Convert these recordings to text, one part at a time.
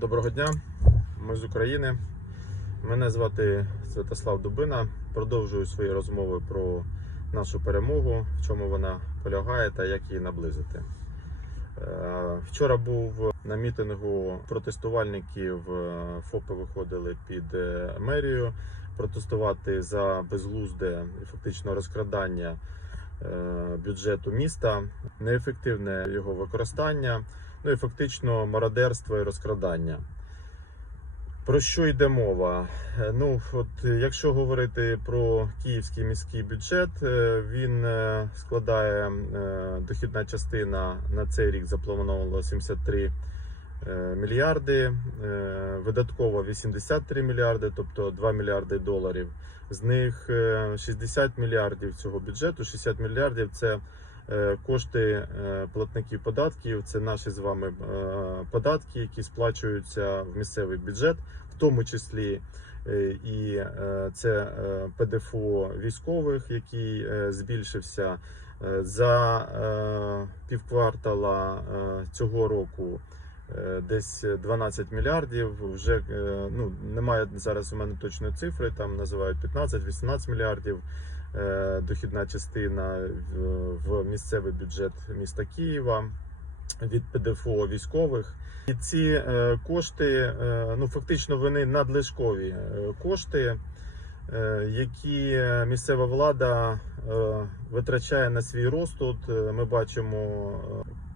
Доброго дня, ми з України. Мене звати Святослав Дубина. Продовжую свої розмови про нашу перемогу, в чому вона полягає та як її наблизити. Е, Вчора був на мітингу протестувальників. е, ФОПи виходили під е, мерію протестувати за безглузде і фактично розкрадання бюджету міста, неефективне його використання ну і фактично мародерство і розкрадання. Про що йде мова? Е, Ну, от якщо говорити про київський міський бюджет, е, він е, складає дохідна частина на цей рік заплановано 73 е, мільярди, видатково 83 мільярди, тобто 2 мільярди доларів. З них е, 60 мільярдів цього бюджету, 60 мільярдів це кошти е, платників податків. Це наші з вами е, податки, які сплачуються в місцевий бюджет, в тому числі е, і е, це е, ПДФО військових, який е, збільшився Е, за е, півквартала е, цього року. е, Десь 12 мільярдів. Вже е, ну немає зараз у мене точної цифри. Там називають 15-18 мільярдів. Е, Дохідна частина в- місцевий бюджет міста Києва від ПДФО військових. І ці е, кошти, е, ну фактично, вони надлишкові кошти, які місцева влада витрачає на свій розсуд. Е, Ми бачимо,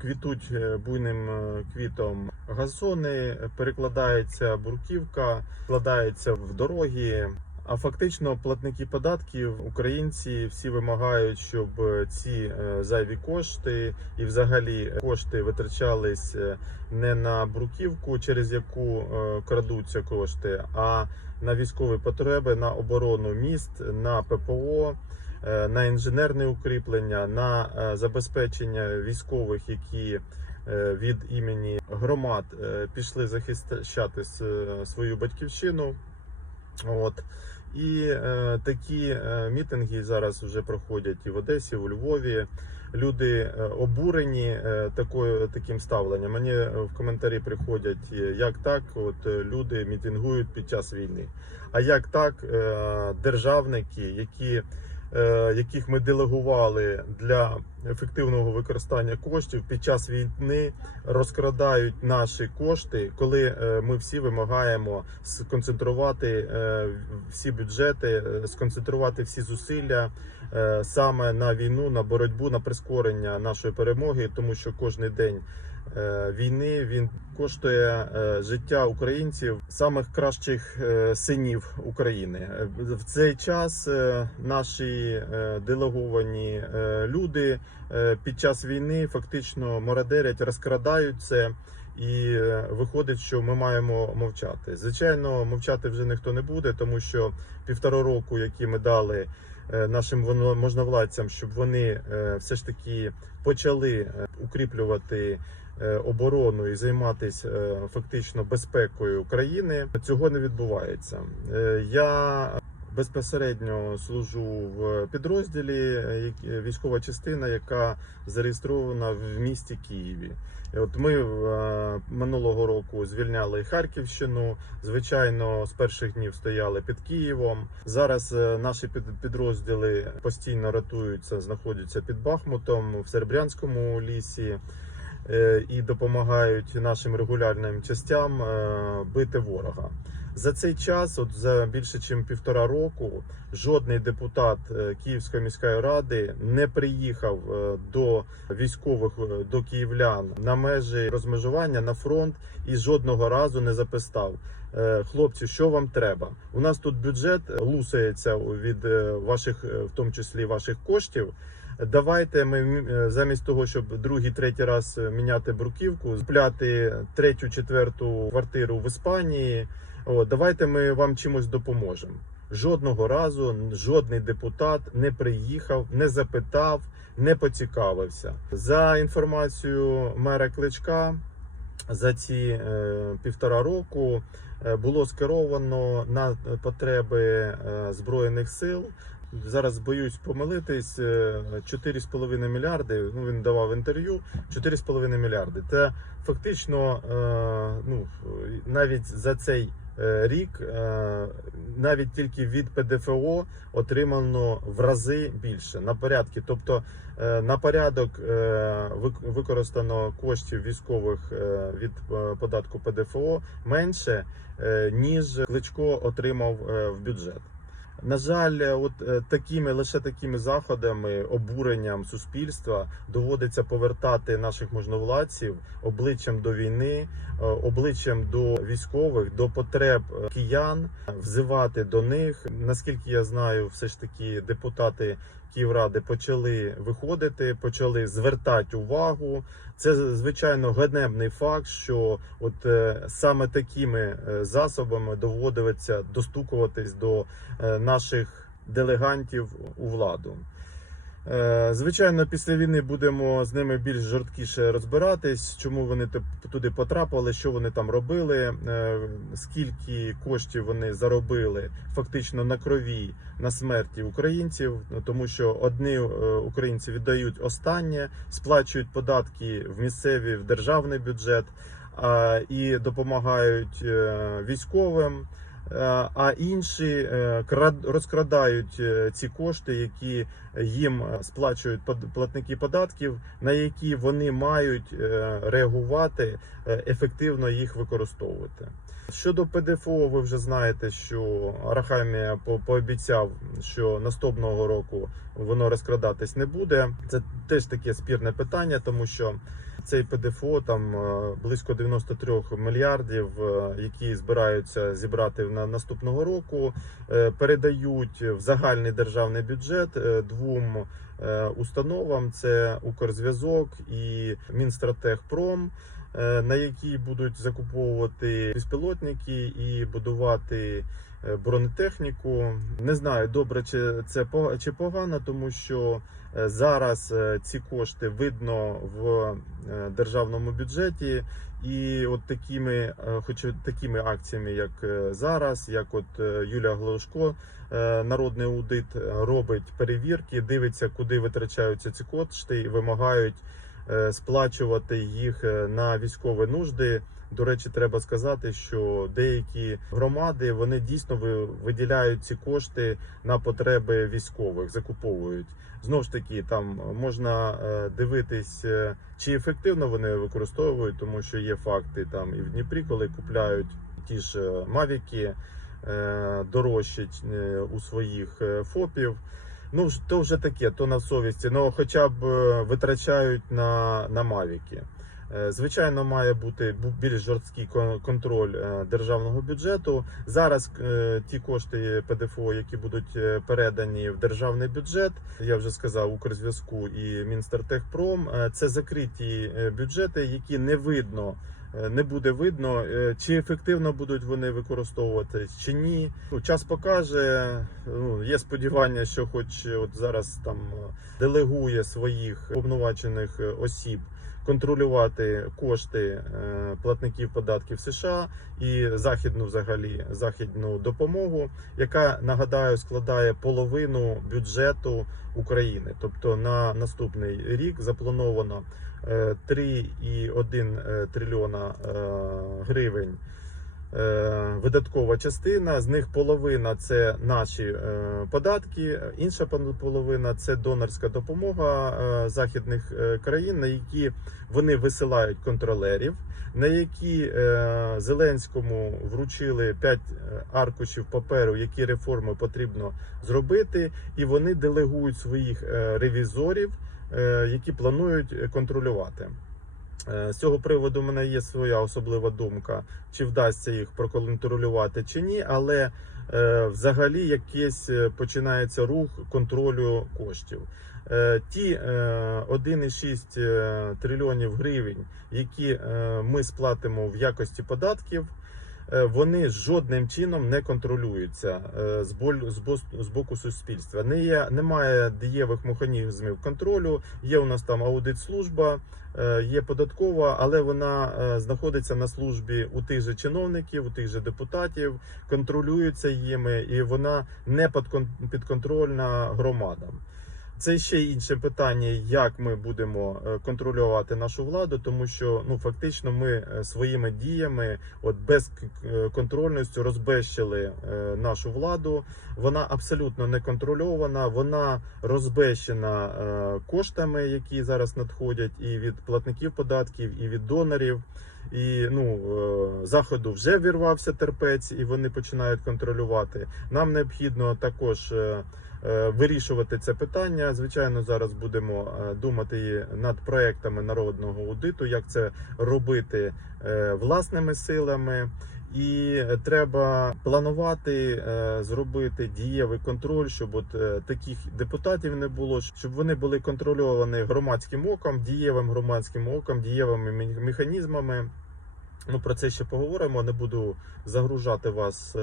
квітуть буйним квітом газони, перекладається бурківка, вкладається в дороги. А фактично, платники податків, українці, всі вимагають, щоб ці е, зайві кошти і взагалі кошти витрачались е, не на бруківку, через яку е, крадуться кошти, а на військові потреби, на оборону міст, на ППО, е, на інженерне укріплення, на е, забезпечення військових, які е, від імені громад е, пішли захищати свою батьківщину. От. І е, такі е, мітинги зараз вже проходять і в Одесі, і у Львові. Люди е, обурені е, такою таким ставленням. Мені е, в коментарі приходять, е, як так, от е, люди мітингують під час війни. А як так, е, державники, які, яких ми делегували для ефективного використання коштів під час війни, розкрадають наші кошти, коли е, ми всі вимагаємо сконцентрувати е, всі бюджети, е, сконцентрувати всі зусилля е, саме на війну, на боротьбу, на прискорення нашої перемоги, тому що кожен день. Е, Війни він коштує е, життя українців, самих кращих е, синів України. В цей час наші делеговані люди під час війни фактично мародерять, розкрадають це. І виходить, що ми маємо мовчати. Звичайно, мовчати вже ніхто не буде, тому що півтора року, які ми дали нашим можновладцям, щоб вони все ж таки почали укріплювати е, оборону і займатися е, фактично безпекою України, цього не відбувається. Е, Я безпосередньо служу в підрозділі військова частина, яка зареєстрована в місті Києві. От ми минулого року звільняли Харківщину. Звичайно, з перших днів стояли під Києвом. Зараз наші під- підрозділи постійно рятуються, знаходяться під Бахмутом в Серебрянському лісі і допомагають нашим регулярним частям е, бити ворога. За цей час, от за більше ніж півтора року, жодний депутат е, Київської міської ради не приїхав е, до військових е, до київлян на межі розмежування на фронт і жодного разу не записав. Е, Хлопці, що вам треба? У нас тут бюджет лусається від е, ваших, е, в тому числі ваших коштів. Давайте ми е, замість того, щоб другий, третій раз е, міняти бруківку, купляти третю, четверту квартиру в Іспанії. О, давайте ми вам чимось допоможемо. Жодного разу жодний депутат не приїхав, не запитав, не поцікавився. За інформацією мера Кличка, за ці е, півтора року е, було скеровано на потреби е, збройних сил зараз боюсь помилитись. е, 4,5 мільярди. Ну він давав інтерв'ю. 4,5 мільярди. Це фактично, е, ну навіть за цей е, рік, е, навіть тільки від ПДФО отримано в рази більше на порядки. Тобто е, на порядок е, використано коштів військових е, від е, податку ПДФО менше, е, ніж Кличко отримав е, в бюджет. На жаль, е, от е, такими лише такими заходами, обуренням суспільства доводиться повертати наших можновладців обличчям до війни, е, обличчям до військових, до потреб киян, взивати до них. Наскільки я знаю, все ж таки депутати Київради почали виходити, почали звертати увагу. Це звичайно ганебний факт, що от е, саме такими е, засобами доводиться достукуватись до е, наших делегантів у владу. Е, Звичайно, після війни будемо з ними більш жорсткіше розбиратись, чому вони туди потрапили, що вони там робили, е, скільки коштів вони заробили фактично на крові, на смерті українців, тому що одні е, українці віддають останнє, сплачують податки в місцевий в державний бюджет і допомагають військовим. Е, А інші е, розкрадають е, ці кошти, які їм сплачують платники податків, на які вони мають реагувати, ефективно їх використовувати. Щодо ПДФО, ви вже знаєте, що Арахамія по- пообіцяв, що наступного року воно розкрадатись не буде. Це теж таке спірне питання, тому що цей ПДФО там е, близько 93 мільярдів, е, які збираються зібрати на наступного року, е, передають в загальний державний бюджет двом установам: це Укрзв'язок і Мінстратегпром. Е, На які будуть закуповувати безпілотники і будувати е, бронетехніку. Не знаю, добре чи це чи погано, тому що е, зараз ці кошти видно в державному бюджеті, і от такими, хоч такими акціями, як зараз, як от Юлія Глушко, народний аудит робить перевірки, дивиться, куди витрачаються ці кошти, і вимагають сплачувати їх е, на військові нужди. До речі, треба сказати, що деякі громади вони дійсно ви- виділяють ці кошти на потреби військових, закуповують. Знову ж таки, там можна е, дивитись, е, чи ефективно вони використовують, тому що є факти там і в Дніпрі, коли купляють ті ж е, мавіки, е, дорожчать е, у своїх е, ФОПів. Ну, то вже таке, то на совісті. Ну, хоча б е, витрачають на, на мавіки. Е, Звичайно, має бути бу- більш жорсткий кон- контроль е, державного бюджету. Зараз ті кошти ПДФО, які будуть передані в державний бюджет, я вже сказав Укрзв'язку і Мінстратегпром, е, це закриті бюджети, які не видно. Е, Не буде видно, е, чи ефективно будуть вони використовувати, чи ні. Ну, час покаже. Ну, є сподівання, що, хоч от зараз там е, делегує своїх повновачених е, осіб контролювати кошти е, платників податків США і західну, взагалі західну допомогу, яка нагадаю складає половину бюджету України. Тобто на наступний рік заплановано е, 3,1 е, трильйона е, гривень. Е, Видаткова частина, з них половина це наші е, податки, інша половина це донорська допомога е, західних країн, на які вони висилають контролерів, на які Зеленському вручили 5 аркушів паперу, які реформи потрібно зробити, і вони делегують своїх ревізорів, які планують контролювати. Е, З цього приводу в мене є своя особлива думка, чи вдасться їх проконтролювати чи ні, але е, взагалі якийсь е, починається рух контролю коштів. Е, Ті е, 1,6 е, трильйонів гривень, які е, ми сплатимо в якості податків. Е, вони жодним чином не контролюються е, з боль- з бос- з боку суспільства. Не є, немає дієвих механізмів контролю. Є у нас там аудит-служба, е, є податкова, але вона знаходиться на службі у тих же чиновників, у тих же депутатів, контролюється їми, і вона не підкон- підконтрольна громадам. Це ще інше питання, як ми будемо е, контролювати нашу владу, тому що ну фактично ми е, своїми діями, от безконтрольністю розбещили е, нашу владу. Вона абсолютно не контрольована, вона розбещена коштами, які зараз надходять, і від платників податків, і від донорів. І ну заходу вже вірвався терпець, і вони починають контролювати. Нам необхідно також. Е, Вирішувати це питання. Звичайно, зараз будемо е, думати над проектами народного аудиту, як це робити е, власними силами. І треба планувати, зробити дієвий контроль, щоб от таких депутатів не було, щоб вони були контрольовані громадським оком, дієвим громадським оком, дієвими механізмами. Ну про це ще поговоримо. Не буду загружати вас.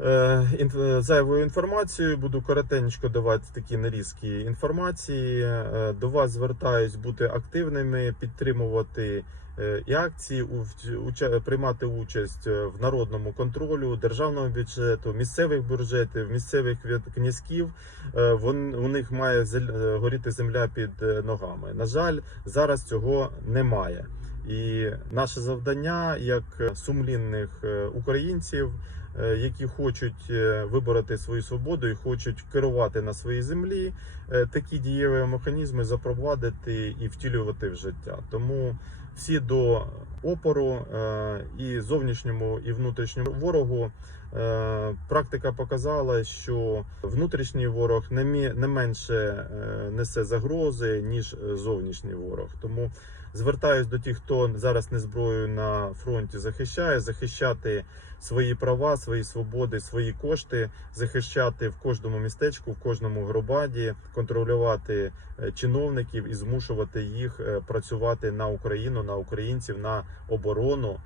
Е, е, Зайвою інформацією буду коротенько давати такі нарізки інформації. Е, До вас звертаюсь бути активними, підтримувати і акції, приймати участь в народному контролю державного бюджету, місцевих бюджетів, місцевих князьків. У них має горіти земля під ногами. На жаль, зараз цього немає. І наше завдання як сумлінних українців, які хочуть е, вибороти свою свободу і хочуть керувати на своїй землі, е, такі дієві механізми запровадити і втілювати в життя. Тому всі до опору е, і зовнішньому, і внутрішньому ворогу. Е, Практика показала, що внутрішній ворог не менше е, несе загрози ніж е, зовнішній ворог. Тому звертаюсь до тих, хто зараз не зброю на фронті захищає, захищати свої права, свої свободи, свої кошти, захищати в кожному містечку, в кожному громаді, контролювати е, чиновників і змушувати їх е, працювати на Україну, на українців, на оборону.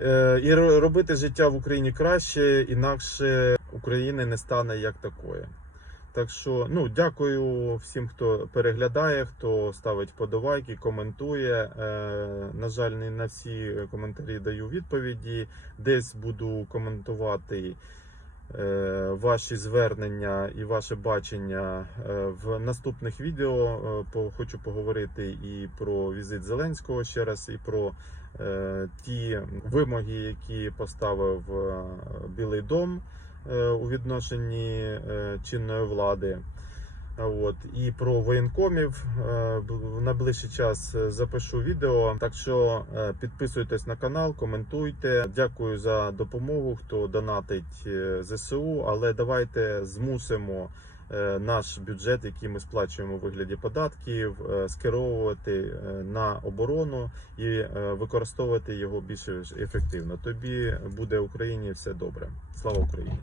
Е, І ро- робити життя в Україні краще, інакше України не стане як такої. Так що, ну, дякую всім, хто переглядає, хто ставить подобайки, коментує. Е, на жаль, не на всі коментарі даю відповіді. Десь буду коментувати е, ваші звернення і ваше бачення е, в наступних відео. Е, по- хочу поговорити і про візит Зеленського ще раз, і про е, ті вимоги, які поставив е, Білий Дом у відношенні е, чинної влади. От і про воєнкомів е, в найближчий час е, запишу відео. Так що е, підписуйтесь на канал, коментуйте. Дякую за допомогу, хто донатить е, ЗСУ. Але давайте змусимо е, наш бюджет, який ми сплачуємо у вигляді податків, е, скеровувати е, на оборону і е, використовувати його більш ефективно. Тобі буде Україні все добре. Слава Україні!